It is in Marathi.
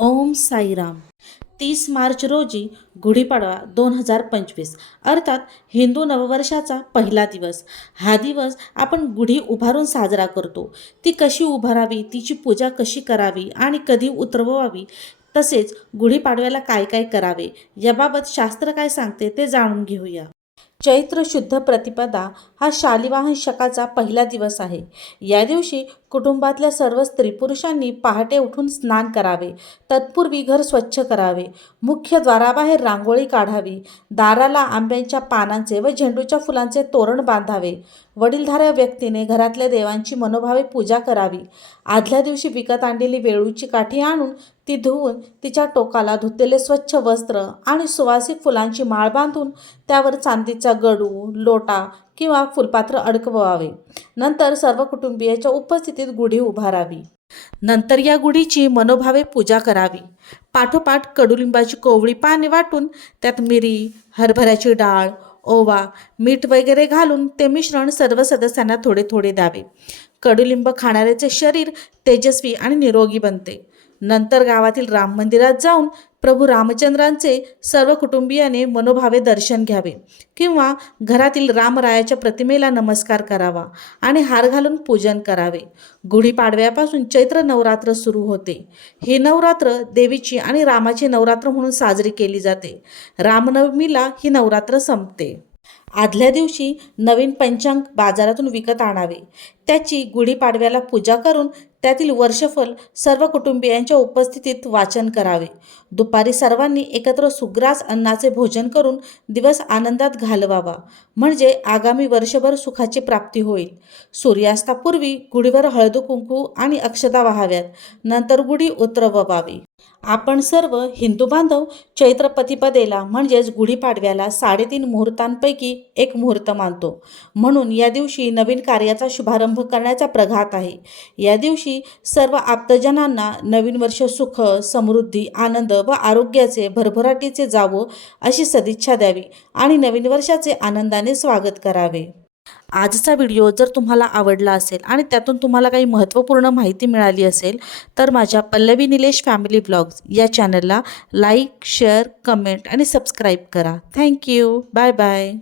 ओम साईराम. तीस मार्च रोजी गुढीपाडवा दोन हजार पंचवीस. अर्थात हिंदू नववर्षाचा पहिला दिवस. हा दिवस आपण गुढी उभारून साजरा करतो. ती कशी उभारावी तिची पूजा कशी करावी आणि कधी उतरवावी तसेच गुढीपाडव्याला काय काय करावे याबाबत शास्त्र काय सांगते ते जाणून घेऊया. चैत्र शुद्ध प्रतिपदा हा शालिवाहन शकाचा पहिला दिवस आहे. या दिवशी कुटुंबातल्या सर्व स्त्री पुरुषांनी पहाटे उठून स्नान करावे. तत्पूर्वी घर स्वच्छ करावे. मुख्य द्वाराबाहेर रांगोळी काढावी. दाराला आंब्यांच्या पानांचे व झेंडूच्या फुलांचे तोरण बांधावे. वडीलधाऱ्या व्यक्तीने घरातल्या देवांची मनोभावे पूजा करावी. आदल्या दिवशी विकत आणलेली वेळूची काठी आणून ती धुवून तिच्या टोकाला धुतलेले स्वच्छ वस्त्र आणि सुवासिक फुलांची माळ बांधून त्यावर चांदीचा गडू लोटा किंवा फुलपात्र अडकवावे. नंतर सर्व कुटुंबियाच्या उपस्थितीत गुढी उभारावी. नंतर या गुढीची मनोभावे पूजा करावी. पाठोपाठ कडुलिंबाची कोवळी पाने वाटून त्यात मिरी हरभऱ्याची डाळ ओवा मीठ वगैरे घालून ते मिश्रण सर्व सदस्यांना थोडे थोडे द्यावे. कडुलिंब खाणाऱ्याचे शरीर तेजस्वी आणि निरोगी बनते. नंतर गावातील राम मंदिरात जाऊन प्रभू रामचंद्रांचे सर्व कुटुंबियाने मनोभावे दर्शन घ्यावे किंवा घरातील रामरायाच्या प्रतिमेला नमस्कार करावा आणि हार घालून पूजन करावे. गुढीपाडव्यापासून चैत्र नवरात्र सुरू होते. हे नवरात्र देवीची आणि रामाची नवरात्र म्हणून साजरी केली जाते. रामनवमीला ही नवरात्र संपते. आदल्या दिवशी नवीन पंचांग बाजारातून विकत आणावे. त्याची गुढीपाडव्याला पूजा करून त्यातील वर्षफल सर्व कुटुंबियांच्या उपस्थितीत वाचन करावे. दुपारी सर्वांनी एकत्र सुग्रास अन्नाचे भोजन करून दिवस आनंदात घालवावा. म्हणजे आगामी वर्षभर सुखाची प्राप्ती होईल. सूर्यास्तापूर्वी गुढीवर हळद कुंकू आणि अक्षता वाहाव्यात. नंतर गुढी उतरवावी. आपण सर्व हिंदू बांधव चैत्र प्रतिपदेला म्हणजेच गुढीपाडव्याला साडेतीन मुहूर्तांपैकी एक मुहूर्त मानतो. म्हणून या दिवशी नवीन कार्याचा शुभारंभ करण्याचा प्रघात आहे. या दिवशी सर्व आप्तजनांना नवीन वर्ष सुख समृद्धी आनंद व आरोग्याचे भरभराटीचे जावो अशी सदिच्छा द्यावी आणि नवीन वर्षाचे आनंदाने स्वागत करावे. आजचा व्हिडिओ जर तुम्हाला आवडला असेल आणि त्यातून तुम्हाला काही महत्त्वपूर्ण माहिती मिळाली असेल तर माझ्या पल्लवी निलेश फॅमिली ब्लॉग्स या चॅनलला लाईक शेअर कमेंट आणि सबस्क्राईब करा. Thank you bye bye